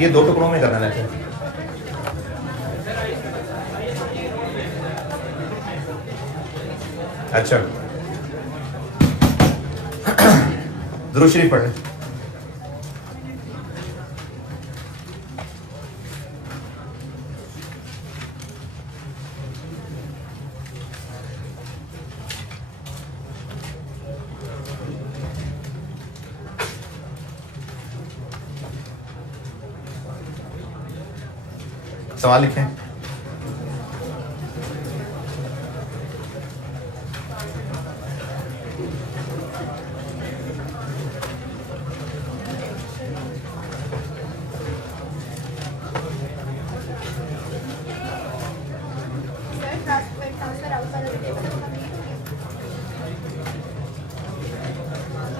ये 2 टुकड़ों में करना है। अच्छा दुरूद शरीफ पढ़ लें। सवाल लिखें।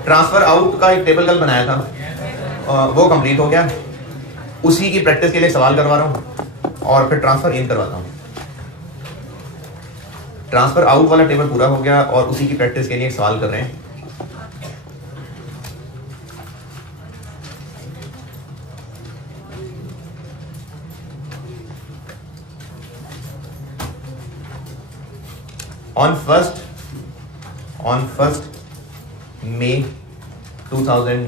ट्रांसफर आउट का एक टेबल कल बनाया था, वो कंप्लीट हो गया। उसी की प्रैक्टिस के लिए सवाल करवा रहा हूं और फिर ट्रांसफर इन करवाता हूं। ट्रांसफर आउट वाला टेबल पूरा हो गया और उसी की प्रैक्टिस के लिए एक सवाल कर रहे हैं। on 1st May 2000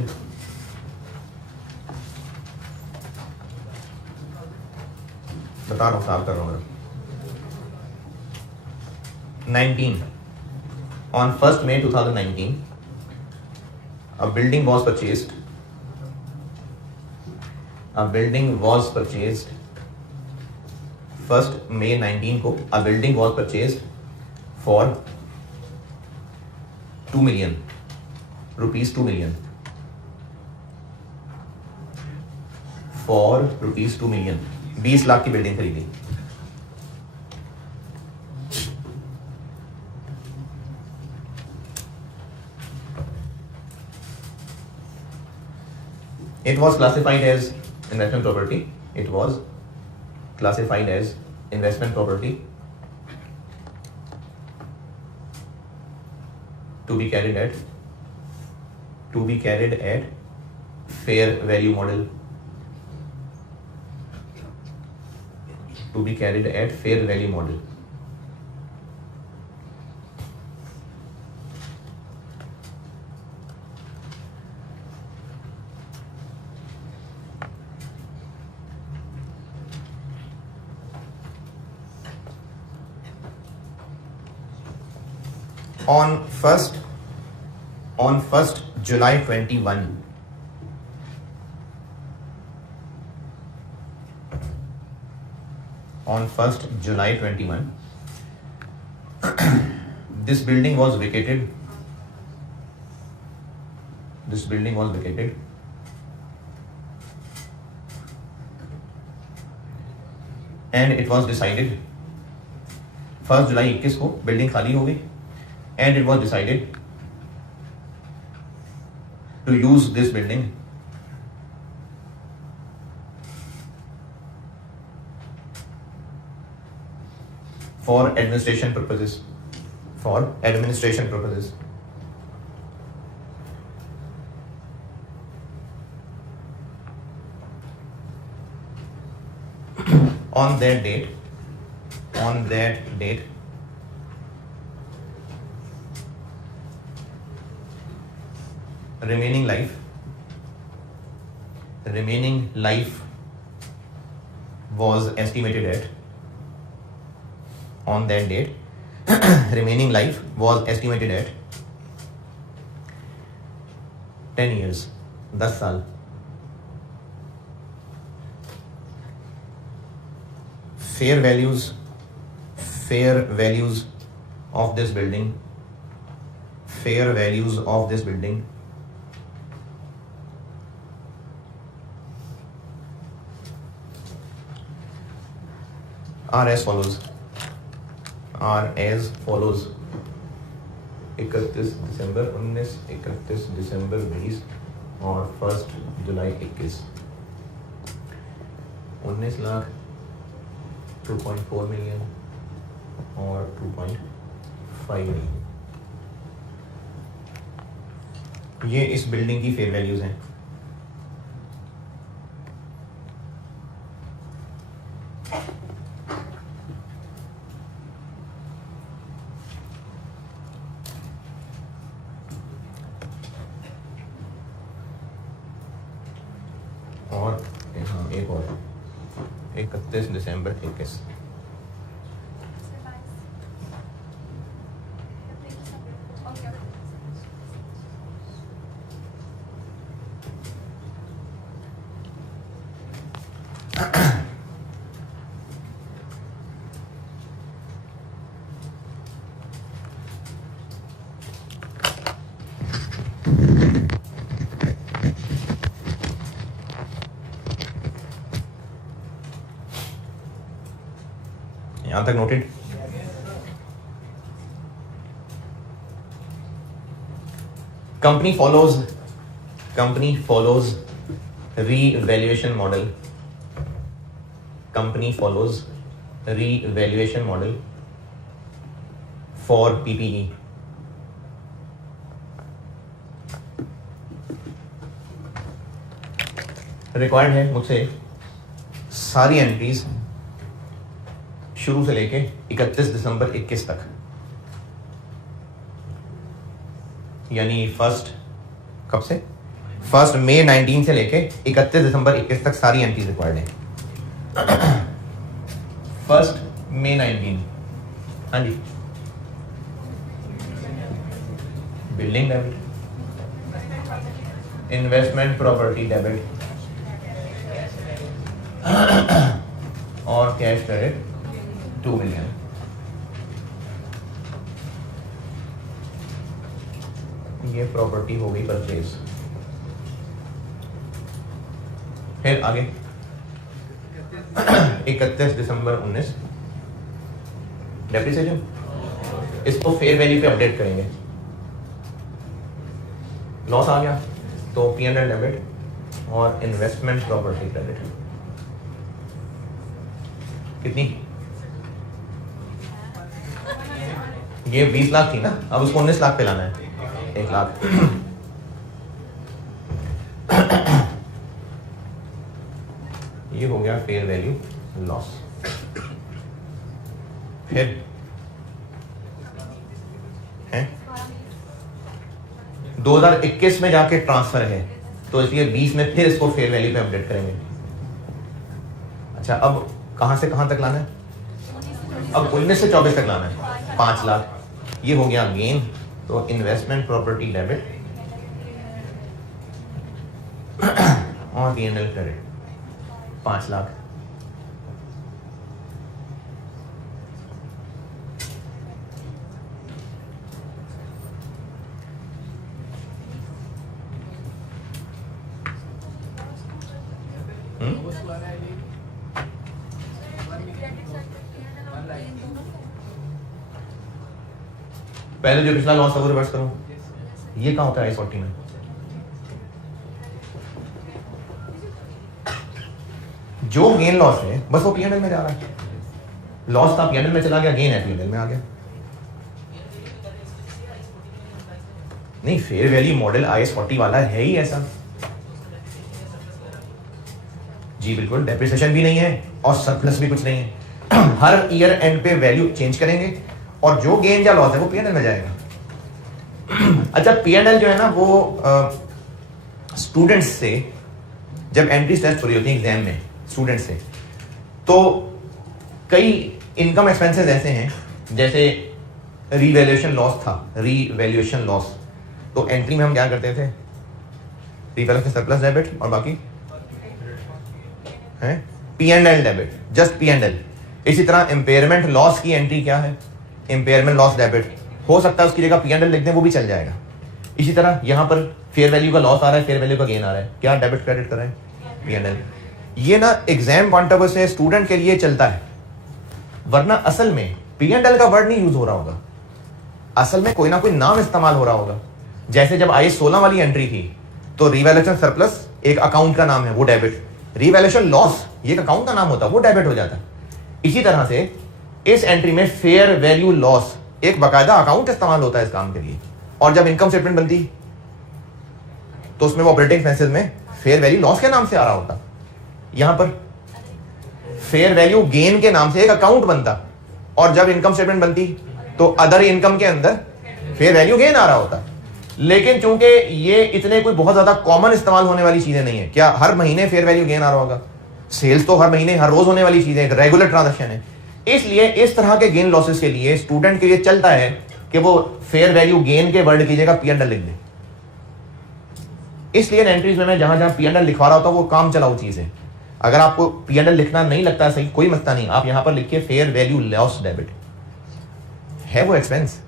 बता रहा हूँ, साफ कर रहा हूँ। 19 on 1st May 2019 a building was purchased. A building was purchased 1st May 19 को a building was purchased for 2 million rupees, 2 million for rupees 2 million, 20 lakh की बिल्डिंग खरीदी। It was classified as investment property. It was classified as investment property to be carried at fair value model. To be carried at fair value model. On 1st July 21 on 1st July 21 this building was vacated. This building was vacated and it was decided 1st July 21 को building खाली हो गई and it was decided to use this building for administration purposes. For administration purposes. On that date, remaining life was estimated at, on that date remaining life was estimated at 10 years, 10 साल। fair values of this building are as follows 31 दिसंबर 19, 31 दिसंबर 20 और 1 जुलाई 21। 19 lakh 2.4 million और 2.5 million, ये इस building की fair values हैं। एक और 31 दिसंबर 21। यहां तक noted? Company follows revaluation model. Company follows revaluation model for PPE. Required है मुझसे सारी एंट्रीज शुरू से लेके 31 दिसंबर 21 तक, यानी कब से? 1 मई 19 से लेके 31 दिसंबर 21 तक सारी एंट्रीज रिक्वायर्ड है। 1 मई 19। हाँ जी। Building debit, investment property debit और कैश क्रेडिट 2 मिलियन। ये प्रॉपर्टी हो गई परचेज। फिर आगे 31 दिसंबर 19 डेप्रिसिएशन, इसको फेयर वैल्यू पे अपडेट करेंगे। लॉस आ गया तो P&L डेबिट और इन्वेस्टमेंट प्रॉपर्टी क्रेडिट। कितनी? ये 20 लाख थी ना, अब उसको 19 लाख पे लाना है, 1 लाख। ये हो गया फेयर वैल्यू लॉस। फिर है 2021 में जाके ट्रांसफर है तो इसलिए 20 में फिर इसको फेयर वैल्यू पे अपडेट करेंगे। अच्छा, अब कहां से कहां तक लाना है? अब 19 से 24 तक लाना है, 5 लाख। ये हो गया गेन, तो इन्वेस्टमेंट प्रॉपर्टी डेबिट और P&L क्रेडिट 5 लाख। पहले जो पिछला लॉस था वो रिवर्स करूं। ये कहां होता है IS 40 में? जो गेन लॉस है बस वो P&L में जा रहा है। लॉस था P&L में चला गया, गेन है P&L में आ गया। नहीं, फेयर वैल्यू मॉडल IS 40 वाला है ही ऐसा। जी बिल्कुल, डेप्रिसिएशन भी नहीं है और सरप्लस भी कुछ नहीं है। हर ईयर एंड पे वैल्यू चेंज करेंगे और जो गेन या लॉस है वो P&L में जाएगा। अच्छा, P&L जो है ना वो स्टूडेंट्स से जब एंट्री टेस्ट हो रही होती है एग्जाम में स्टूडेंट्स से, तो कई इनकम एक्सपेंसेस ऐसे हैं, जैसे रीवैल्यूएशन लॉस था, रीवैल्यूएशन लॉस, तो एंट्री में हम क्या करते थे? रीवैल्यूएशन सरप्लस डेबिट और बाकी है P&L डेबिट, जस्ट P&L। इसी तरह इम्पेयरमेंट लॉस की एंट्री क्या है? Impairment loss debit. हो सकता है उसकी जगह P&L लिख दें, वो भी चल जाएगा। इसी तरह यहां पर फेयर वैल्यू का लॉस आ रहा है, फेयर वैल्यू का गेन आ रहा है, क्या डेबिट क्रेडिट कर रहे हैं? P&L। ये ना एग्जाम पॉइंट ऑफ व्यू से स्टूडेंट के लिए चलता है, वरना असल में P&L का वर्ड नहीं यूज हो रहा होगा, असल में कोई ना कोई नाम इस्तेमाल हो रहा होगा। जैसे जब IS 16 वाली एंट्री थी तो रिवैल्यूएशन सरप्लस एक अकाउंट का नाम है, वो डेबिट। रिवैल्यूएशन लॉस ये एक अकाउंट का नाम होता, वो डेबिट हो जाता। इसी तरह से इस एंट्री में फेयर वैल्यू लॉस एक बकायदा अकाउंट इस्तेमाल होता है इस काम के लिए। और जब इनकम स्टेटमेंट बनती तो उसमें वो ऑपरेटिंग एक्सपेंसेस में फेयर वैल्यू लॉस के नाम से आ रहा होता। यहां पर फेयर वैल्यू गेन के नाम से एक अकाउंट बनता, और जब इनकम स्टेटमेंट बनती तो अदर इनकम के अंदर फेयर वैल्यू गेन आ रहा होता। लेकिन चूंकि ये इतने कोई बहुत ज्यादा कॉमन इस्तेमाल होने वाली चीजें नहीं है, क्या हर महीने फेयर वैल्यू गेन आ रहा होगा? सेल्स तो हर महीने हर रोज होने वाली चीज है, रेगुलर ट्रांजैक्शन है। इसलिए इस तरह के गेन लॉसेस के लिए स्टूडेंट के लिए चलता है कि वो फेयर वैल्यू गेन के वर्ड की जगह P&L लिख दे। इसलिए एंट्रीज में मैं जहां जहां P&L लिखवा रहा होता हूं वो काम चलाऊ चीज है। अगर आपको P&L लिखना नहीं लगता सही, कोई मसला नहीं, आप यहां पर लिखिए फेयर वैल्यू लॉस डेबिट। है वो एक्सपेंस,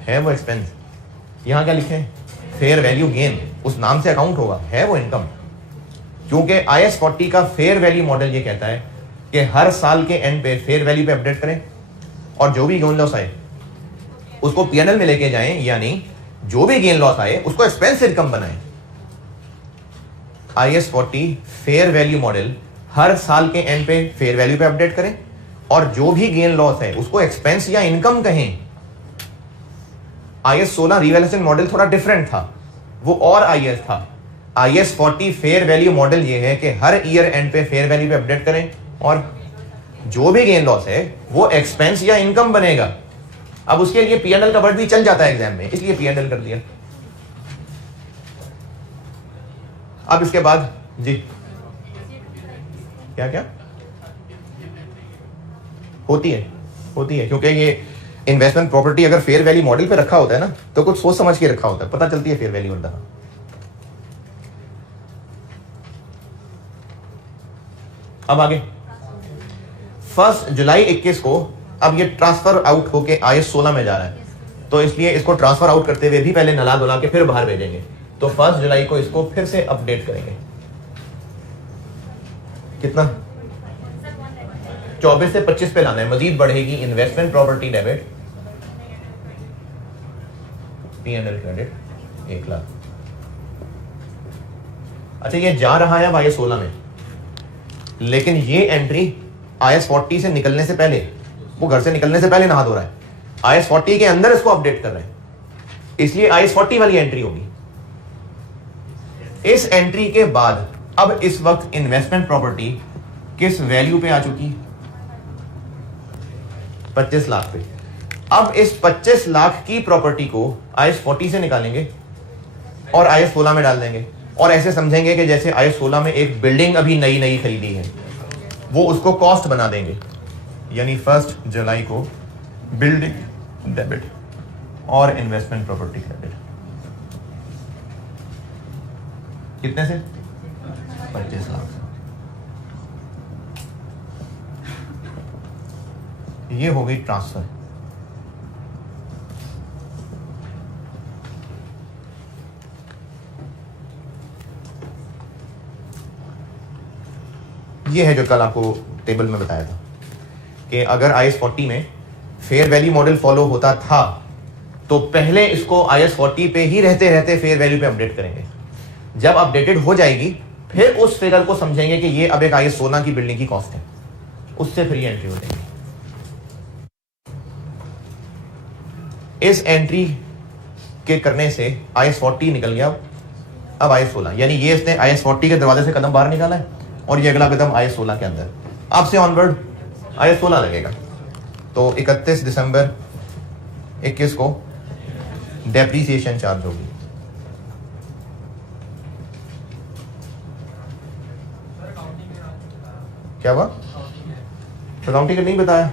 है वो एक्सपेंस। यहां क्या लिखे? फेयर वैल्यू गेन, उस नाम से अकाउंट होगा, है वो इनकम। क्योंकि IAS 40 का फेयर वैल्यू मॉडल ये कहता है कि हर साल के एंड पे फेयर वैल्यू पे अपडेट करें और जो भी गेन लॉस आए उसको P&L में लेके जाएं, यानी जो भी गेन लॉस आए उसको एक्सपेंस इनकम बनाएं। IAS 40 फेयर वैल्यू मॉडल हर साल के एंड पे फेयर वैल्यू पे अपडेट करें और जो भी गेन लॉस है उसको एक्सपेंस या इनकम कहें। IAS 16 रिवैल्यूएशन मॉडल थोड़ा डिफरेंट था, वो और IAS था। IAS 40 फेयर वैल्यू मॉडल ये है कि हर ईयर एंड पे फेयर वैल्यू पे अपडेट करें और जो भी गेन लॉस है वो एक्सपेंस या इनकम बनेगा। अब उसके लिए P&L का वर्ड भी चल जाता है एग्जाम में, इसलिए P&L कर दिया। अब इसके बाद जी क्या क्या होती है क्योंकि ये इन्वेस्टमेंट प्रॉपर्टी अगर फेयर वैल्यू मॉडल पे रखा होता है ना तो कुछ सोच समझ के रखा होता है, पता चलती है फेयर वैल्यू होता है। अब आगे 1 जुलाई 21 को अब ये ट्रांसफर आउट होके IAS 16 में जा रहा है, तो इसलिए इसको ट्रांसफर आउट करते हुए भी पहले नला धुला के फिर बाहर भेजेंगे। तो 1 जुलाई को इसको फिर से अपडेट करेंगे। कितना? 24 से 25 पे लाना है, मजीद बढ़ेगी investment property debit, P&L credit 1 lakh. अच्छा ये जा रहा है IAS 16 में, लेकिन ये एंट्री IAS 40 से निकलने से पहले, वो घर से निकलने से पहले नहा धो रहा है, IAS 40 के अंदर इसको अपडेट कर रहे हैं, इसलिए IAS 40 वाली एंट्री होगी। इस एंट्री के बाद अब इस वक्त इन्वेस्टमेंट प्रॉपर्टी किस वैल्यू पे आ चुकी? 25 लाख पे। अब इस 25 लाख की प्रॉपर्टी को IAS 40 से निकालेंगे और IAS 16 में डाल देंगे और ऐसे समझेंगे कि जैसे IAS 16 में एक बिल्डिंग अभी नई नई खरीदी है, वो उसको कॉस्ट बना देंगे। यानी 1 जुलाई को बिल्डिंग डेबिट और इन्वेस्टमेंट प्रॉपर्टी क्रेडिट कितने से? 25 लाख। ये हो गई ट्रांसफर। ये है जो कल आपको टेबल में बताया था कि अगर IAS 40 में फेयर वैल्यू मॉडल फॉलो होता था तो पहले इसको IAS 40 पे ही रहते रहते फेयर वैल्यू पे अपडेट करेंगे। जब अपडेटेड हो जाएगी फिर उस फिगर को समझेंगे कि ये अब एक IAS 16 की बिल्डिंग की कॉस्ट है, उससे फिर ये एंट्री हो जाएगी। इस एंट्री के करने से IAS 40 निकल गया, अब IAS 16, यानी ये इसने IAS 40 के दरवाजे से कदम बाहर निकाला है और ये अगला कदम IAS 16 के अंदर। अब से ऑनवर्ड IAS 16 लगेगा। तो 31 दिसंबर 21 को डेप्रीसिएशन चार्ज होगी। क्या हुआ? अकाउंटिंग नहीं बताया,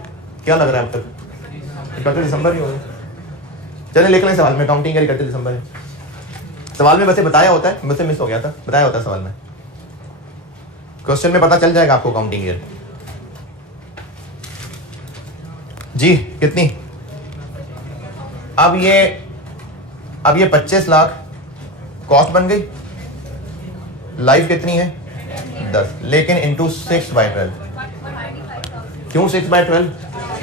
क्या लग रहा है अब तक? 31 दिसंबर ही होगा। चलिए लिख लें सवाल में, अकाउंटिंग 31 दिसंबर है। सवाल में वैसे बताया होता है, मुझसे मिस हो गया था, बताया होता है सवाल में। क्वेश्चन में पता चल जाएगा आपको अकाउंटिंग ईयर। जी कितनी? अब ये 25 लाख कॉस्ट बन गई। लाइफ कितनी है? 10, लेकिन इंटू 6/12। क्यों 6/12?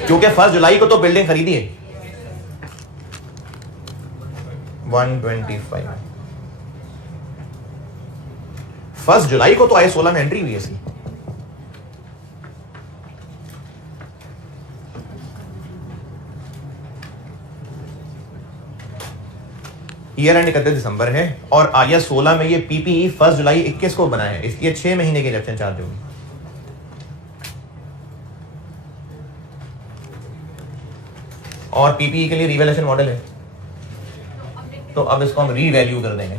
क्योंकि 1 जुलाई को तो बिल्डिंग खरीदी है। 125। 1 जुलाई को तो IAS 16 में एंट्री हुई है इसकी। ईयर एंड 31 दिसंबर है और IAS 16 में ये PPE 1 जुलाई 21 को बना है, इसलिए 6 महीने की इलेक्शन चार्ज होगी। और PPE के लिए रिवैल्यूएशन मॉडल है, तो अब इसको हम रीवैल्यू कर देंगे।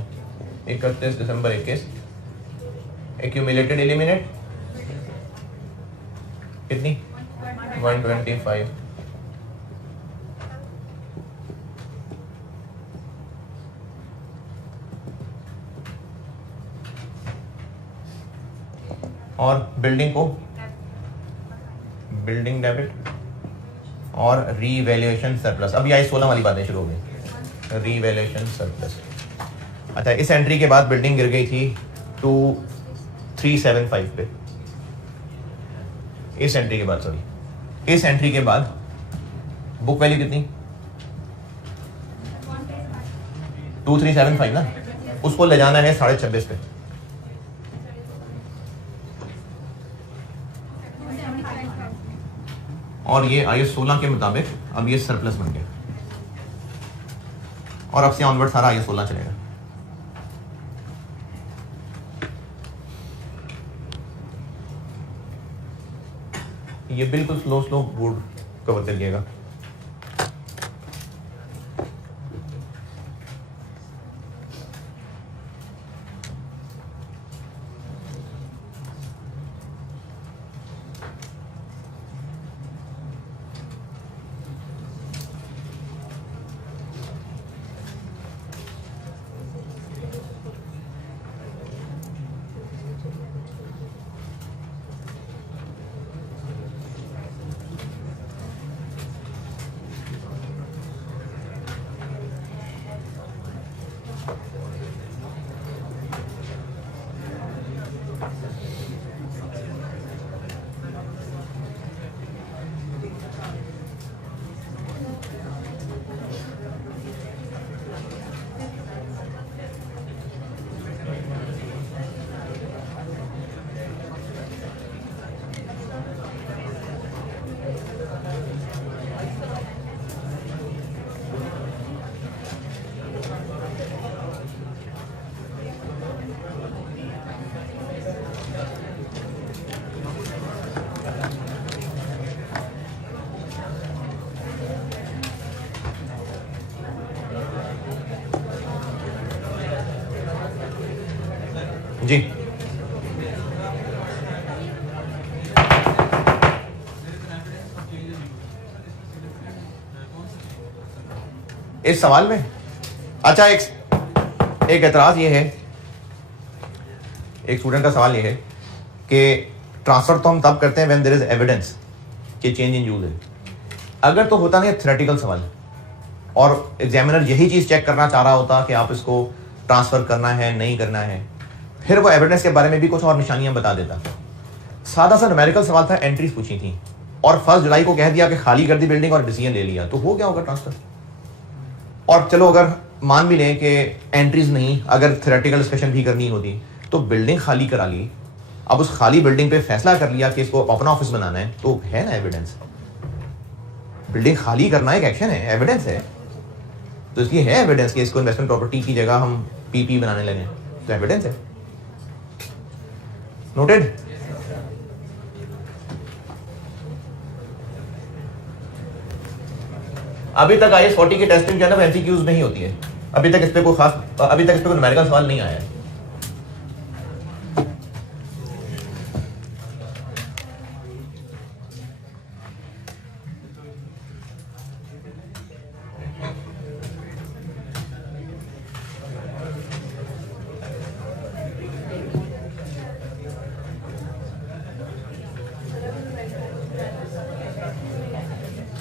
31 दिसंबर 21 एक्यूमुलेटेड एलिमिनेट कितनी 125। और बिल्डिंग को बिल्डिंग डेबिट और रीवैल्यूएशन सरप्लस। अब ये 16 वाली बातें शुरू हो गई, रीवैल्यूएशन सरप्लस। अच्छा, इस एंट्री के बाद बिल्डिंग गिर गई थी 2375 पे। इस एंट्री के बाद, सॉरी, इस एंट्री के बाद बुक वैल्यू कितनी 2375 ना, उसको ले जाना है 26.5 पे। और ये IAS 16 के मुताबिक अब ये सरप्लस बन गया और अब से ऑनवर्ड सारा IAS 16 चलेगा। ये बिल्कुल स्लो स्लो बोर्ड कवर करिएगा। जी, इस सवाल में अच्छा एक एतराज ये है, एक स्टूडेंट का सवाल ये है कि ट्रांसफर तो हम तब करते हैं व्हेन देयर इज एविडेंस कि चेंज इन यूज है। अगर तो होता नहीं थ्योरेटिकल सवाल और एग्जामिनर यही चीज चेक करना चाह रहा होता कि आप इसको ट्रांसफर करना है नहीं करना है, फिर वो एविडेंस के बारे में भी कुछ और निशानियां बता देता। सादा सा न्यूमेरिकल सवाल था, एंट्रीज पूछी थी और 1 जुलाई को कह दिया कि खाली कर दी बिल्डिंग और डिसीजन ले लिया, तो हो गया होगा ट्रांसफर। और चलो अगर मान भी लें कि एंट्रीज नहीं, अगर थ्योरेटिकल डिस्कशन भी करनी होती तो बिल्डिंग खाली करा ली, अब उस खाली बिल्डिंग पे फैसला कर लिया कि इसको अपना ऑफिस बनाना है, तो है ना एविडेंस। बिल्डिंग खाली करना एक एक्शन है, एविडेंस है, तो इसकी है एविडेंस कि इसको इन्वेस्टमेंट प्रॉपर्टी की जगह हम पीपी बनाने लगे, तो एविडेंस है। नोटेड। अभी तक IAS 40 की टेस्टिंग जो है ना एमसीक्यूज नहीं होती है, अभी तक इस पे कोई खास, अभी तक इस पे कोई न्यूमेरिकल सवाल नहीं आया है।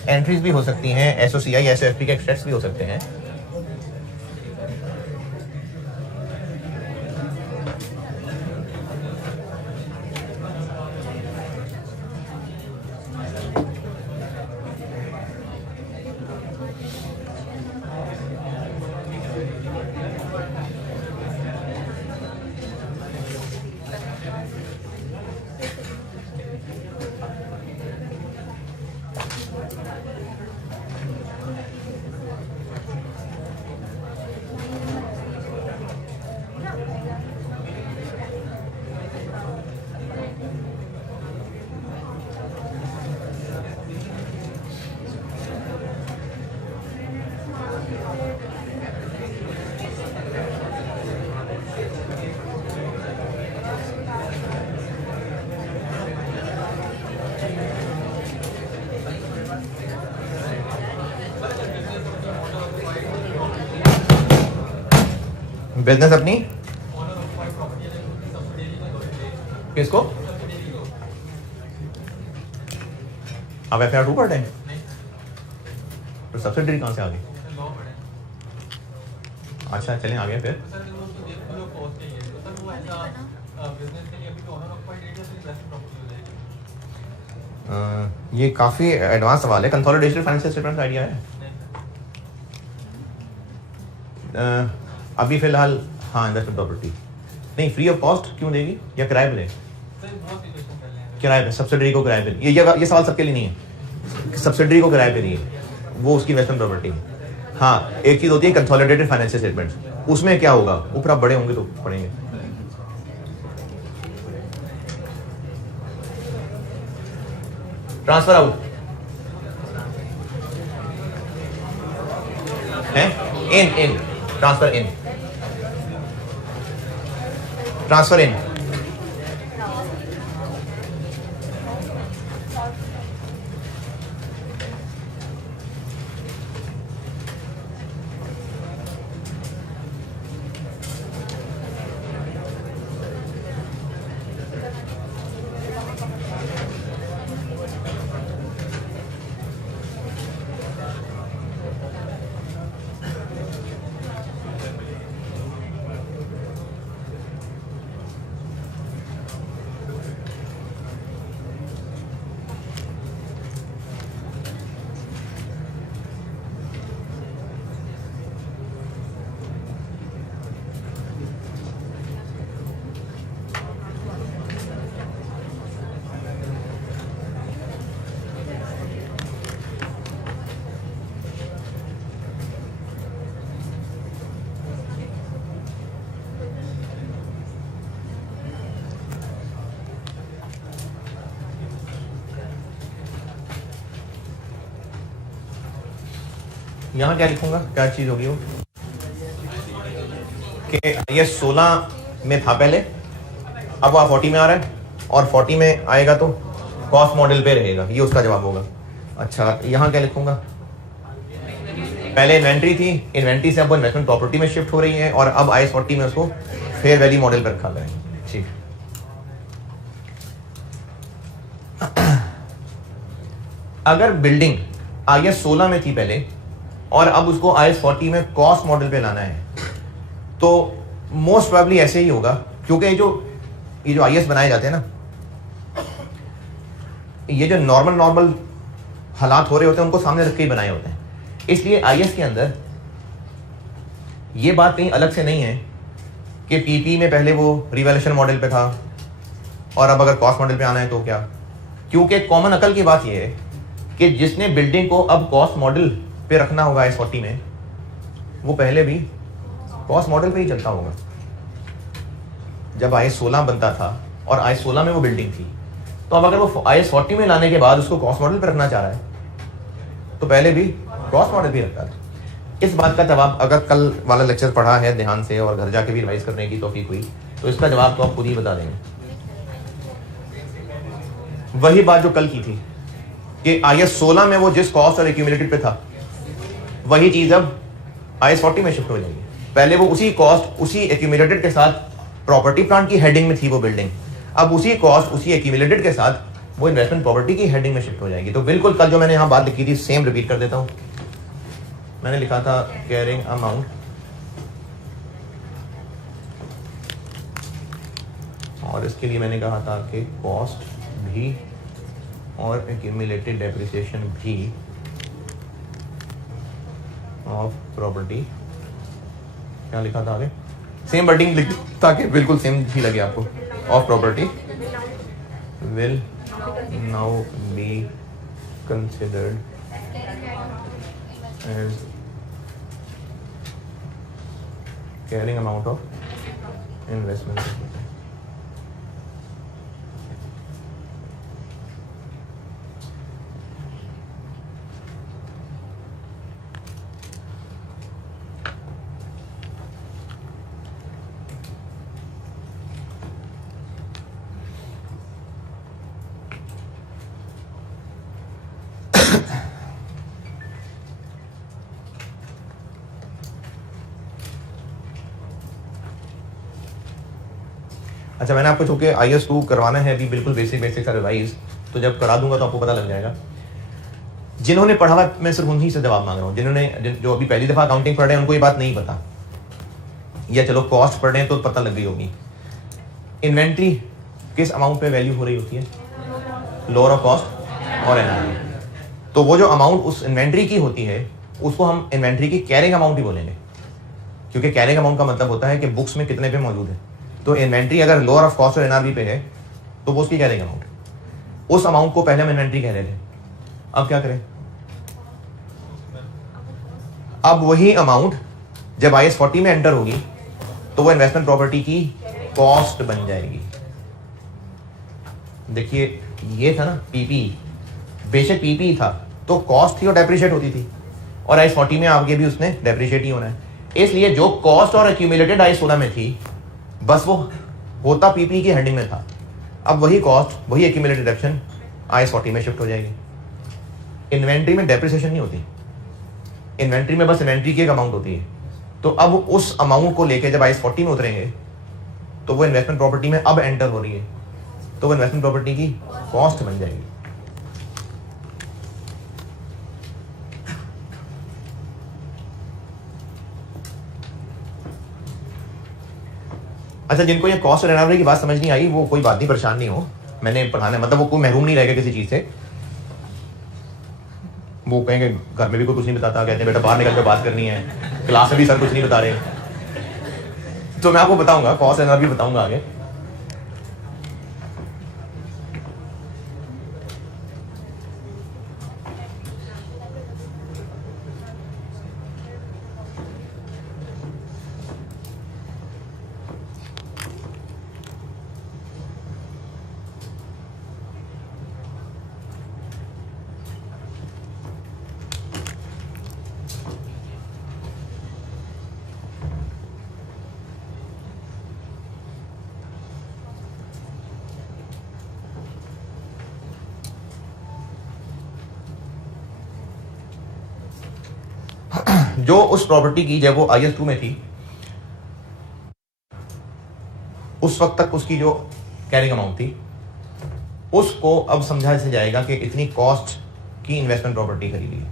एंट्रीज भी हो सकती हैं, SOCI SOFP के एक्सट्रैक्ट्स भी हो सकते हैं। बिजनेस अपनी किसको आप FIR 2 पढ़ते हैं तो सब्सिडरी कहाँ से आ गई? अच्छा चलें आगे फिर। ये काफ़ी एडवांस सवाल है। कंसोलिडेटेड फाइनेंशियल स्टेटमेंट आइडिया है? अभी फिलहाल हाँ इन्वेस्टमेंट प्रॉपर्टी नहीं, फ्री ऑफ कॉस्ट क्यों देगी या किराए पे देगी? किराए पे, सब्सिडरी को किराए पे। ये सवाल सबके लिए नहीं है। सब्सिडरी को किराए पे नहीं है, वो उसकी इन्वेस्टमेंट प्रॉपर्टी है। हाँ एक चीज़ होती है कंसोलिडेटेड फाइनेंशियल स्टेटमेंट्स, उसमें क्या होगा, ऊपर आप बड़े होंगे तो पढ़ेंगे। ट्रांसफर आउट है, इन ट्रांसफर इन, ट्रांसफर इन यहाँ क्या लिखूंगा, क्या चीज़ होगी वो कि ये 16 में था पहले, अब वो 40 में आ रहा है और 40 में आएगा तो कॉस्ट मॉडल पे रहेगा, ये उसका जवाब होगा। अच्छा यहाँ क्या लिखूंगा, पहले इन्वेंट्री थी, इन्वेंट्री से अब वो इन्वेस्टमेंट प्रॉपर्टी में शिफ्ट हो रही है और अब IAS 40 में उसको फेयर वैल्यू मॉडल पर रखा गया है। ठीक, अगर बिल्डिंग IAS 16 में थी पहले और अब उसको IAS 40 में कॉस्ट मॉडल पे लाना है तो मोस्ट प्रोबेबली ऐसे ही होगा, क्योंकि ये जो IAS बनाए जाते हैं ना, ये जो नॉर्मल हालात हो रहे होते हैं उनको सामने रख के ही बनाए होते हैं। इसलिए IAS के अंदर ये बात कहीं अलग से नहीं है कि PP में पहले वो रिवैल्यूएशन मॉडल पे था और अब अगर कॉस्ट मॉडल पे आना है तो क्या, क्योंकि कॉमन अकल की बात ये है कि जिसने बिल्डिंग को अब कॉस्ट मॉडल पे रखना होगा IAS 40 में, वो पहले भी कॉस्ट मॉडल पे ही चलता होगा। जब IAS 16 बनता था और IAS 16 में वो बिल्डिंग थी, तो अब अगर वो IAS 40 में लाने के बाद उसको कॉस्ट मॉडल पे रखना चाह रहा है तो पहले भी कॉस्ट मॉडल भी रखता था। इस बात का जवाब, अगर कल वाला लेक्चर पढ़ा है ध्यान से और घर जाके भी रिवाइज करने की तौफीक हुई तो इसका जवाब तो आप खुद ही बता देंगे। वही बात जो कल की थी कि IAS 16 में वो जिस कॉस्ट और एक्यूमुलेटेड पे था, वही चीज अब IAS 40 में शिफ्ट हो जाएगी। पहले वो उसी कॉस्ट उसी एक्यूमुलेटेड के साथ प्रॉपर्टी प्लांट की हेडिंग में थी वो बिल्डिंग, अब उसी कॉस्ट उसी एक्यूमुलेटेड के साथ वो इन्वेस्टमेंट प्रॉपर्टी की हेडिंग में शिफ्ट हो जाएगी। तो बिल्कुल कल जो मैंने यहाँ बात लिखी थी सेम रिपीट कर देता हूँ। मैंने लिखा था कैरिंग अमाउंट और इसके लिए मैंने कहा था कि कॉस्ट भी और एक्यूमुलेटेड डेप्रिसिएशन भी ऑफ प्रॉपर्टी, क्या लिखा था आगे, सेम वर्डिंग लिख ताकि बिल्कुल सेम ही लगे आपको, of property will now be considered as carrying amount of investment. अच्छा, मैंने आपको चूँकि IS2 करवाना है अभी, बिल्कुल बेसिक सा रिवाइज, तो जब करा दूंगा तो आपको पता लग जाएगा। जिन्होंने पढ़ा हुआ, मैं सिर्फ उन्हीं से जवाब मांग रहा हूँ, जो अभी पहली दफ़ा अकाउंटिंग पढ़ रहे हैं उनको ये बात नहीं पता, या चलो कॉस्ट पढ़ रहे हैं तो पता लग गई होगी। इन्वेंट्री किस अमाउंट पे वैल्यू हो रही होती है? लोअर ऑफ कॉस्ट और NRV। तो वो जो अमाउंट उस इन्वेंट्री की होती है उसको हम इन्वेंट्री की कैरिंग अमाउंट ही बोलेंगे, क्योंकि कैरिंग अमाउंट का मतलब होता है कि बुक्स में कितने पे मौजूद है। तो इन्वेंट्री अगर लोअर ऑफ कॉस्ट और NRV पे है तो वो उसकी कैरिंग अमाउंट, उस अमाउंट को पहले हम इन्वेंट्री कह रहे थे। अब क्या करें? अब वही अमाउंट जब IS40 में एंटर होगी तो वो इन्वेस्टमेंट प्रॉपर्टी की कॉस्ट बन जाएगी। देखिए ये था ना PP, बेशक PP था तो कॉस्ट थी और डेप्रिशिएट होती थी, और IS40 में आगे भी उसने डेप्रिशिएट ही होना है। इसलिए जो कॉस्ट और एक्यूमुलेटेड IS16 में थी बस वो होता PP की हेडिंग में था। अब वही कॉस्ट, वही एक्यूमुलेटेड डिडक्शन IS40 में शिफ्ट हो जाएगी। इन्वेंट्री में डेप्रिसिएशन नहीं होती, इन्वेंट्री में बस इन्वेंट्री की एक अमाउंट होती है। तो अब उस अमाउंट को लेके जब IS40 में उतरेंगे तो वो इन्वेस्टमेंट प्रॉपर्टी में अब एंटर हो रही है, तो वो इन्वेस्टमेंट प्रॉपर्टी की कॉस्ट बन जाएगी। अच्छा, जिनको ये कॉस्ट और NRV की बात समझ नहीं आई वो कोई बात नहीं, परेशान नहीं हो, मैंने पढ़ाना है, मतलब वो कोई महरूम नहीं रहेगा किसी चीज़ से। वो कहेंगे घर में भी कोई कुछ नहीं बताता, कहते हैं बेटा बाहर निकल कर बात करनी है, क्लास में भी सर कुछ नहीं बता रहे, तो मैं आपको बताऊंगा, कॉस्ट NRV बताऊंगा आगे। जो उस प्रॉपर्टी की जब वो IS2 में थी उस वक्त तक उसकी जो कैरिंग अमाउंट थी उसको अब समझा से जाएगा कि इतनी कॉस्ट की इन्वेस्टमेंट प्रॉपर्टी खरीदी।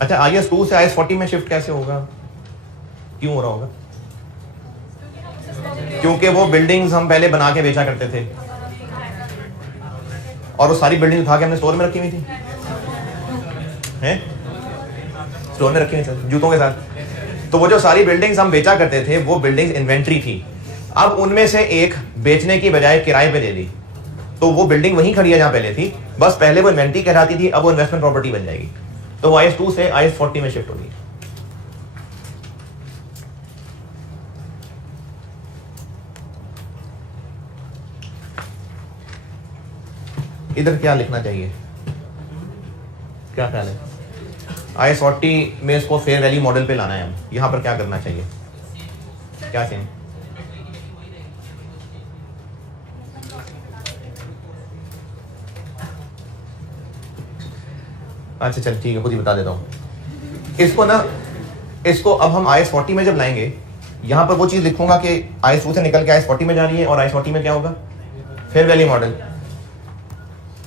अच्छा, IS2 से IS40 में शिफ्ट कैसे होगा, क्यों हो रहा होगा? क्योंकि वो बिल्डिंग्स हम पहले बना के बेचा करते थे और वो सारी बिल्डिंग उठा के हमने स्टोर में रखी हुई थी, हैं? स्टोर में रखी हुई थी जूतों के साथ। तो वो जो सारी बिल्डिंग्स हम बेचा करते थे वो बिल्डिंग्स इन्वेंट्री थी। अब उनमें से एक बेचने की बजाय किराए पे दे दी, तो वो बिल्डिंग वहीं खड़ी है जहां पहले थी, बस पहले वो इन्वेंट्री कहलाती थी, अब वो इन्वेस्टमेंट प्रॉपर्टी बन जाएगी। तो IS2 से IS40 में शिफ्ट होगी। इधर क्या लिखना चाहिए, क्या ख्याल है? IS40 में इसको फेयर वैल्यू मॉडल पे लाना है, हम यहां पर क्या करना चाहिए, क्या चाहिए? अच्छा चल ठीक है, खुद ही बता देता हूँ इसको ना। इसको अब हम IS40 में जब लाएंगे, यहां पर वो चीज लिखूंगा कि IS2 से निकल के IS40 में जा रही है, और IS40 में क्या होगा? Fair value model.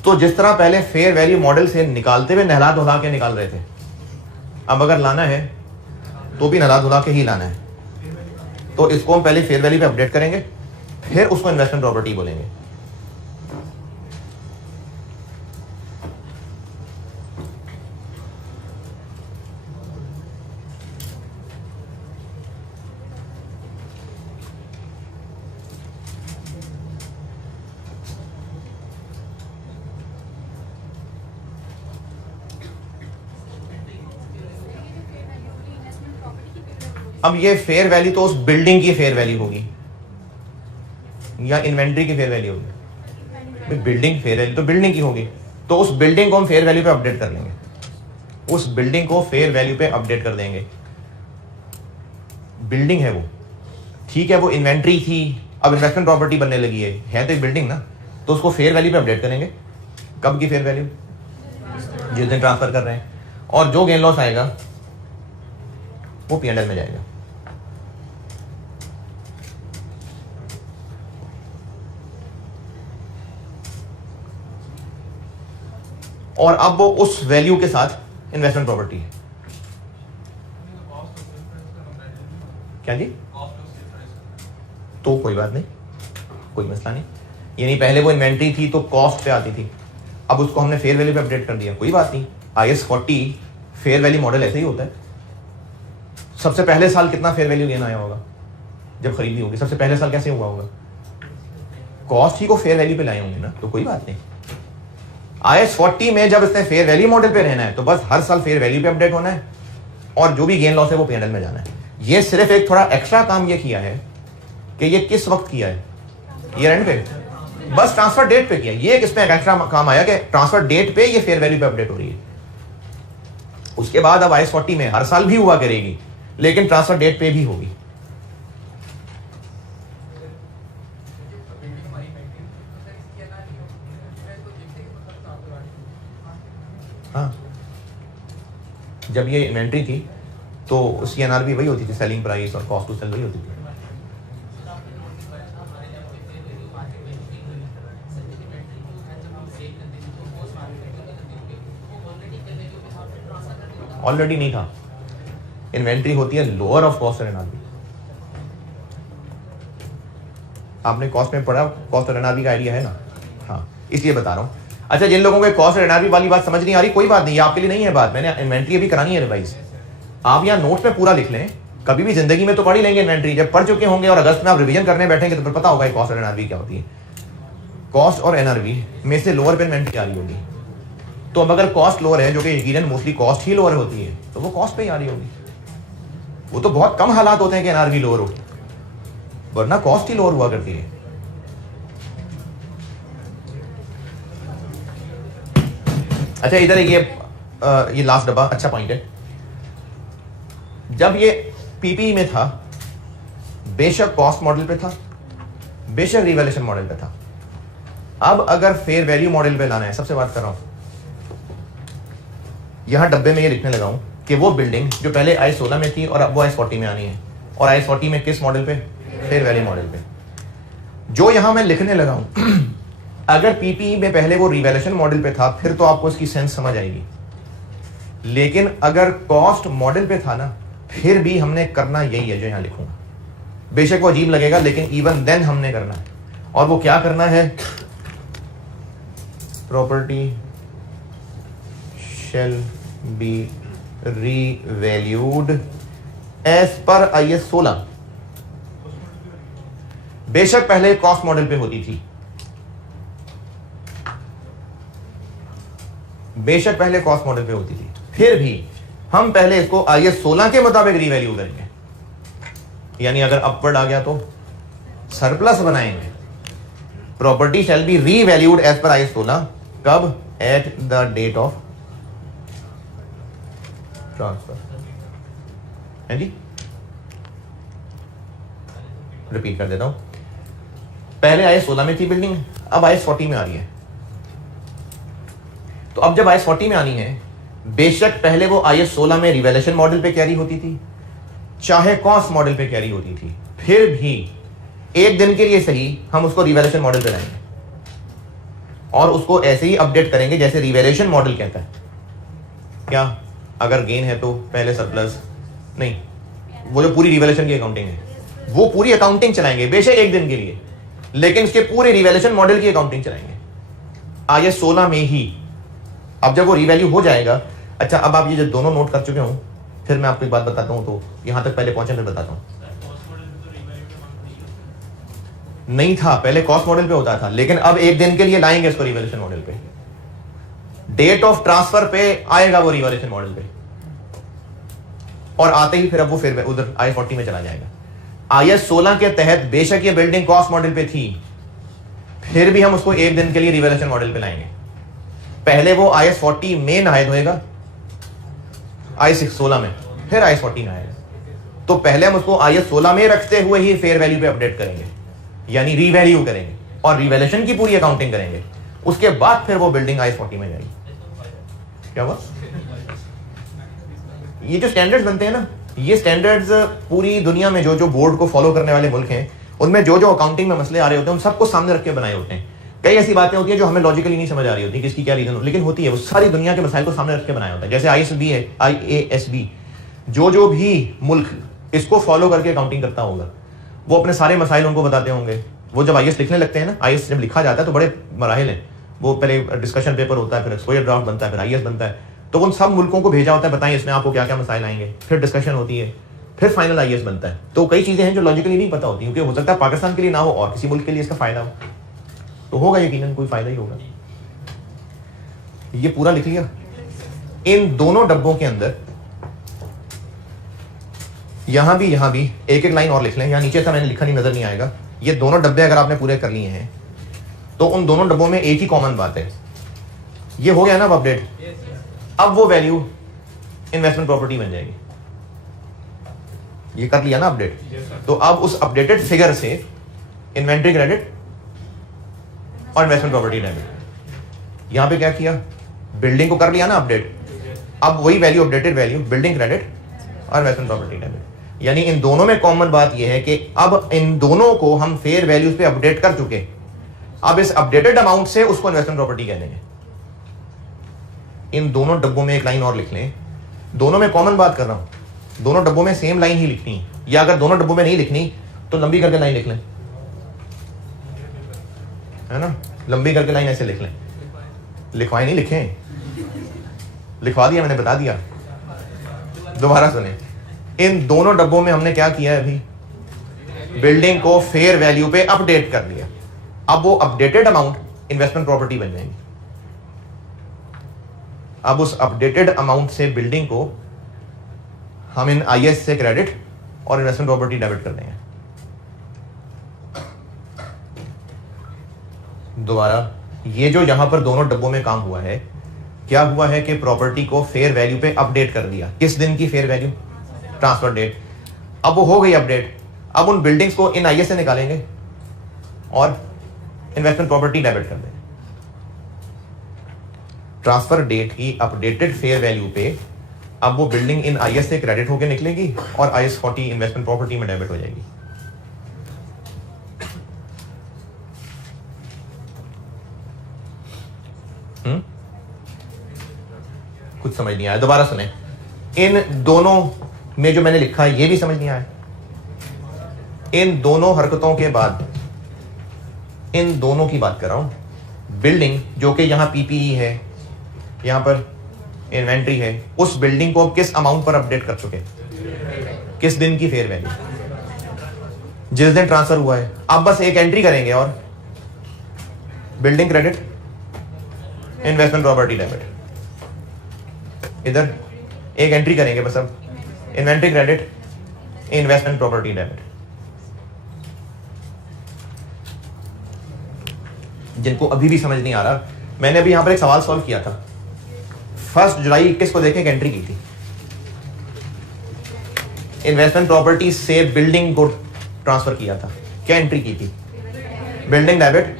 तो जिस तरह पहले फेयर वैल्यू मॉडल से निकालते हुए नहला धुला के निकाल रहे थे, अब अगर लाना है तो भी नहला धुला के ही लाना है। तो इसको हम पहले फेयर वैल्यू पे अपडेट करेंगे, फिर उसको इन्वेस्टमेंट प्रॉपर्टी बोलेंगे। अब ये फेयर वैल्यू तो उस बिल्डिंग की फेयर वैल्यू होगी या इन्वेंट्री की फेयर वैल्यू होगी? बिल्डिंग फेयर वैल्यू तो बिल्डिंग की होगी, तो उस बिल्डिंग को हम फेयर वैल्यू पे अपडेट कर लेंगे, उस बिल्डिंग को फेयर वैल्यू पे अपडेट कर देंगे। बिल्डिंग है वो, ठीक है, वो इन्वेंट्री थी, अब इन्वेस्टमेंट प्रॉपर्टी बनने लगी है तो एक बिल्डिंग ना, तो उसको फेयर वैल्यू पे अपडेट करेंगे। कब की फेयर वैल्यू? जिस दिन ट्रांसफर कर रहे हैं, और जो गेन लॉस आएगा वो P&L में जाएगा। और अब वो उस वैल्यू के साथ इन्वेस्टमेंट प्रॉपर्टी है। क्या जी? तो कोई बात नहीं, कोई मसला नहीं। यानी पहले वो इन्वेंट्री थी तो कॉस्ट पे आती थी, अब उसको हमने फेयर वैल्यू पे अपडेट कर दिया, कोई बात नहीं। IAS 40 फेयर वैल्यू मॉडल ऐसे ही होता है। सबसे पहले साल कितना फेयर वैल्यू गेन आया होगा जब खरीदी होगी? सबसे पहले साल कैसे हुआ होगा? कॉस्ट ही को फेयर वैल्यू पे लाए होंगे ना, तो कोई बात नहीं। IAS 40 में जब इसने फेयर वैल्यू मॉडल पे रहना है तो बस हर साल फेयर वैल्यू पे अपडेट होना है, और जो भी गेन लॉस है वो P&L में जाना है। ये सिर्फ एक थोड़ा एक्स्ट्रा काम ये किया है कि ये किस वक्त किया है, ईयर एंड पे, बस ट्रांसफर डेट पे किया। ये किसमें एक्स्ट्रा काम आया कि ट्रांसफर डेट पे ये फेयर वैल्यू पे अपडेट हो रही है। उसके बाद अब IAS 40 में हर साल भी हुआ करेगी, लेकिन ट्रांसफर डेट पे भी होगी। हाँ, जब ये इन्वेंट्री थी तो उसकी NRV वही होती थी, सेलिंग प्राइस और कॉस्ट टू सेल वही होती थी। ऑलरेडी नहीं था, इन्वेंट्री होती है लोअर ऑफ कॉस्ट और NRV। आपने कॉस्ट में पढ़ा, कॉस्ट और NRV का आइडिया है ना? हाँ, इसलिए बता रहा हूँ। अच्छा, जिन लोगों को कॉस्ट और NRV वाली बात समझ नहीं आ रही, कोई बात नहीं, आपके लिए नहीं है बात। मैंने इन्वेंट्री अभी करानी है रिवाइज, आप यहाँ नोट्स में पूरा लिख लें। कभी भी जिंदगी में तो पढ़ ही लेंगे इन्वेंट्री, जब पढ़ चुके होंगे और अगस्त में आप रिवीजन करने बैठेंगे तो फिर पता होगा कॉस्ट और NRV क्या होती है। कॉस्ट और NRV में से लोअर पे इन्वेंट्री आ रही होगी, तो अब अगर कॉस्ट लोअर है, जो कि यकीनन मोस्टली कॉस्ट ही लोअर होती है, तो वो कॉस्ट पे ही आ रही होगी। वो तो बहुत कम हालात होते हैं कि NRV लोअर हो, वरना कॉस्ट ही लोअर हुआ करती है। अच्छा, इधर ये लास्ट डब्बा अच्छा पॉइंट है। जब ये PPE में था, बेशक कॉस्ट मॉडल पे था, बेशक रिवैल्यूएशन मॉडल पे था। अब अगर फेयर वैल्यू मॉडल पे लाना है, सबसे बात कर रहा हूं, यहां डब्बे में ये लिखने लगा हूं कि वो बिल्डिंग जो पहले IAS 16 में थी और अब वो IAS 40 में आनी है, और IAS 40 में किस मॉडल पे? फेयर वैल्यू मॉडल पे। जो यहां मैं लिखने लगा हूं अगर PPE में पहले वो रिवैल्यूएशन मॉडल पे था फिर तो आपको इसकी सेंस समझ आएगी, लेकिन अगर कॉस्ट मॉडल पे था ना, फिर भी हमने करना यही है जो यहां लिखूंगा। बेशक वो अजीब लगेगा, लेकिन इवन देन हमने करना है। और वो क्या करना है? Property shall be revalued as per IAS 16। बेशक पहले कॉस्ट मॉडल पे होती थी, बेशक पहले कॉस्ट मॉडल पे होती थी, फिर भी हम पहले इसको IAS 16 के मुताबिक रीवैल्यू करेंगे। यानी अगर अपवर्ड आ गया तो सरप्लस बनाएंगे। Property shall be revalued as per IAS 16, कब? At the date of transfer. है जी, रिपीट कर देता हूं। पहले IAS 16 में थी बिल्डिंग, अब IAS 40 में आ रही है। तो अब जब IAS 40 में आनी है, बेशक पहले वो IAS 16 में रिवैल्यूएशन मॉडल पे कैरी होती थी, चाहे कॉस्ट मॉडल पे कैरी होती थी, फिर भी एक दिन के लिए सही हम उसको रिवैल्यूएशन मॉडल पे लाएंगे और उसको ऐसे ही अपडेट करेंगे जैसे रिवैल्यूएशन मॉडल कहता है। क्या? अगर गेन है तो पहले सरप्लस नहीं, वो जो पूरी रिवैल्यूएशन की अकाउंटिंग है वो पूरी अकाउंटिंग चलाएंगे, बेशक एक दिन के लिए, लेकिन उसके पूरे रिवैल्यूएशन मॉडल की अकाउंटिंग चलाएंगे IAS 16 में ही। अब जब वो रिवैल्यू हो जाएगा, अच्छा अब आप ये जो दोनों नोट कर चुके हो, फिर मैं आपको एक बात बताता हूं, तो यहां तक पहले पहुंचे फिर बताता हूं। नहीं था, पहले कॉस्ट मॉडल पे होता था, लेकिन अब एक दिन के लिए लाएंगे इसको रिवैल्यूएशन मॉडल पे। डेट ऑफ ट्रांसफर पे आएगा वो रिवैल्यूएशन मॉडल पे, और आते ही फिर अब वो फिर उधर IAS 40 में चला जाएगा। IAS 16 के तहत बेशक ये बिल्डिंग कॉस्ट मॉडल पे थी, फिर भी हम उसको एक दिन के लिए रिवैल्यूएशन मॉडल पे लाएंगे। पहले वो IAS 40 में नायद होएगा, IAS 16 में, फिर IAS 40 में आएगा। तो पहले हम उसको IAS 16 में रखते हुए ही फेयर वैल्यू पे अपडेट करेंगे, यानी रीवैल्यू करेंगे और रिवैल्यूएशन की पूरी अकाउंटिंग करेंगे। उसके बाद फिर वो बिल्डिंग IAS 40 में जाएगी। क्या हुआ? ये जो स्टैंडर्ड्स बनते हैं ना, ये स्टैंडर्ड्स पूरी दुनिया में जो जो बोर्ड को फॉलो करने वाले मुल्क हैं, उनमें जो जो अकाउंटिंग में मसले आ रहे होते हैं, उन सबको सामने रख के बनाए होते हैं। कई ऐसी बातें होती हैं जो हमें लॉजिकली नहीं समझ आ रही होती, किसकी क्या रीजन हो, लेकिन होती है, वो सारी दुनिया के मसाइल को सामने रख के बनाया होता है। जैसे IASB है, IASB, जो भी मुल्क इसको फॉलो करके अकाउंटिंग करता होगा, वो अपने सारे मसाइल उनको बताते होंगे। वो जब IAS लिखने लगते हैं ना, IAS जब लिखा जाता है तो बड़े मराहिल हैं, वो पहले डिस्कशन पेपर होता है, फिर एक्सपोजर ड्राफ्ट बनता है, फिर IAS बनता है, तो उन सब मुल्कों को भेजा होता है, बताएं इसमें आपको क्या क्या मसाइल आएंगे, फिर डिस्कशन होती है, फिर फाइनल IAS बनता है। तो कई चीजें हैं जो लॉजिकली नहीं पता होती, क्योंकि हो सकता है पाकिस्तान के लिए ना हो और किसी मुल्क के लिए इसका फायदा हो, तो होगा यकीनन कोई फायदा ही होगा। ये पूरा लिख लिया। इन दोनों डब्बों के अंदर यहां भी एक एक लाइन और लिख लें। यहां नीचे था, मैंने लिखा नहीं, नजर नहीं आएगा। ये दोनों डब्बे अगर आपने पूरे कर लिए हैं तो उन दोनों डब्बों में एक ही कॉमन बात है, ये हो गया ना अब अपडेट। अब वो वैल्यू इन्वेस्टमेंट प्रॉपर्टी बन जाएगी। ये कर लिया ना अपडेट, तो अब उस अपडेटेड फिगर से इन्वेंट्री क्रेडिट और इन्वेस्टमेंट प्रॉपर्टी डेबिट। यहां पे क्या किया, बिल्डिंग को कर लिया ना अपडेट, अब वही value, updated value, building credit और इन्वेस्टमेंट प्रॉपर्टी डेबिट। यानी इन दोनों में कॉमन बात यह है कि अब इन दोनों को हम फेयर वैल्यूज पे अपडेट कर चुके, अब इस अपडेटेड अमाउंट से उसको इन्वेस्टमेंट प्रॉपर्टी कह देंगे। इन दोनों डब्बों में एक लाइन और लिख लें, दोनों में कॉमन बात कर रहा हूं, दोनों डब्बों में सेम लाइन ही लिखनी है, या अगर दोनों डब्बों में नहीं लिखनी तो लंबी करके लाइन लिख लें, है ना, लंबी करके लाइन ऐसे लिख लें। लिखवाए नहीं, लिखें, लिखवा दिया मैंने, बता दिया, दोबारा सुने। इन दोनों डब्बों में हमने क्या किया है, अभी बिल्डिंग को फेयर वैल्यू पे अपडेट कर लिया, अब वो अपडेटेड अमाउंट इन्वेस्टमेंट प्रॉपर्टी बन जाएगी। अब उस अपडेटेड अमाउंट से बिल्डिंग को हम इन IAS से क्रेडिट और इन्वेस्टमेंट प्रॉपर्टी डेबिट कर देंगे। दोबारा, ये जो यहां पर दोनों डब्बों में काम हुआ है, क्या हुआ है कि प्रॉपर्टी को फेयर वैल्यू पे अपडेट कर दिया। किस दिन की फेयर वैल्यू? Transfer date. अब वो हो गई अपडेट, अब उन बिल्डिंग्स को इन IAS से निकालेंगे और इन्वेस्टमेंट प्रॉपर्टी डेबिट कर देंगे। ट्रांसफर डेट की अपडेटेड फेयर वैल्यू पे अब वो बिल्डिंग इन IAS से क्रेडिट होकर निकलेगी और IAS 40 इन्वेस्टमेंट प्रॉपर्टी में डेबिट हो जाएगी। कुछ समझ नहीं आया, दोबारा सुने। इन दोनों में जो मैंने लिखा है ये भी समझ नहीं आया। इन दोनों हरकतों के बाद इन दोनों की बात कर रहा हूं। बिल्डिंग जो कि यहां PPE है, यहां पर इन्वेंट्री है, उस बिल्डिंग को किस अमाउंट पर अपडेट कर चुके, किस दिन की फेयर वैल्यू, जिस दिन ट्रांसफर हुआ है। अब बस एक एंट्री करेंगे और building credit, investment property debit, इधर एक एंट्री करेंगे बस। अब inventory credit, investment property debit. जिनको अभी भी समझ नहीं आ रहा, मैंने अभी यहां पर एक सवाल सॉल्व किया था। 1 जुलाई 21 को देखें, एक एंट्री की थी, इन्वेस्टमेंट प्रॉपर्टी से बिल्डिंग को ट्रांसफर किया था। क्या एंट्री की थी? Building debit,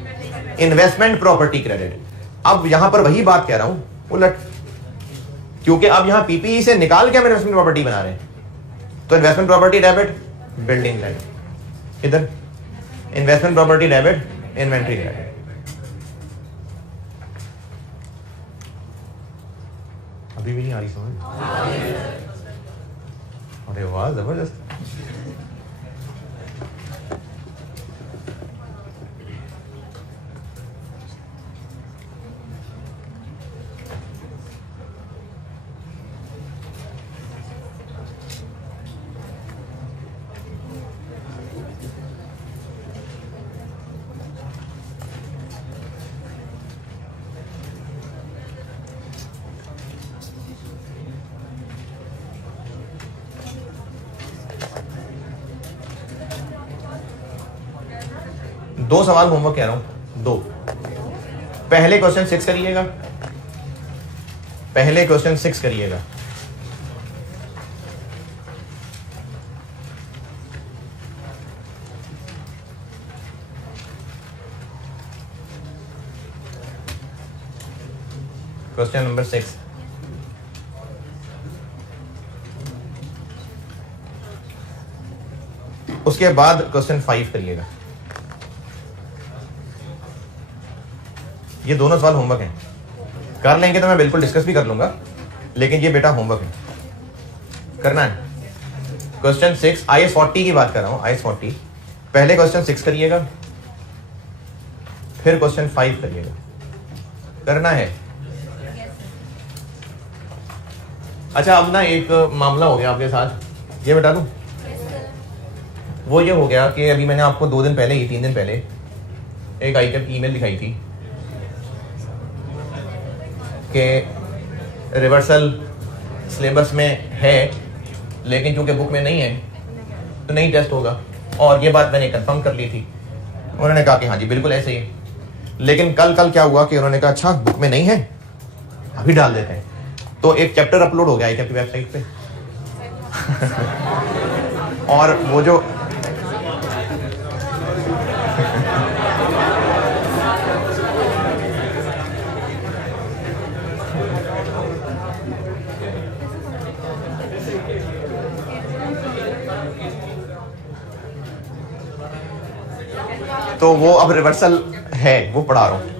investment property credit. अब यहां पर वही बात कह रहा हूं उलट, क्योंकि अब यहां PPE से निकाल के हम इन्वेस्टमेंट प्रॉपर्टी बना रहे हैं, तो investment property debit, building credit, इधर investment property debit, inventory credit. अभी भी नहीं आ रही समझ? अरे वाह, जबरदस्त। दो सवाल होमवर्क कह रहा हूं, दो। पहले क्वेश्चन 6 करिएगा, पहले क्वेश्चन 6 करिएगा। Question number 6। उसके बाद क्वेश्चन 5 करिएगा। ये दोनों सवाल होमवर्क हैं, कर लेंगे तो मैं बिल्कुल डिस्कस भी कर लूंगा, लेकिन ये बेटा होमवर्क है, करना है। क्वेश्चन 6 IS 40 की बात कर रहा हूं, IS 40। पहले क्वेश्चन 6 करिएगा, फिर क्वेश्चन 5 करिएगा, करना है। अच्छा, अब ना एक मामला हो गया आपके साथ, ये बता दूं। वो ये हो गया कि अभी मैंने आपको 2 दिन पहले ही 3 दिन पहले एक आइटम ईमेल दिखाई थी कि रिवर्सल सिलेबस में है, लेकिन चूंकि बुक में नहीं है तो नहीं टेस्ट होगा, और ये बात मैंने कंफर्म कर ली थी। उन्होंने कहा कि हाँ जी बिल्कुल ऐसे ही है, लेकिन कल क्या हुआ कि उन्होंने कहा अच्छा बुक में नहीं है, अभी डाल देते हैं। तो एक चैप्टर अपलोड हो गया आईटेम की वेबसाइट पे और वो जो तो वो अब रिवर्सल है, वो पढ़ा रहा हूं।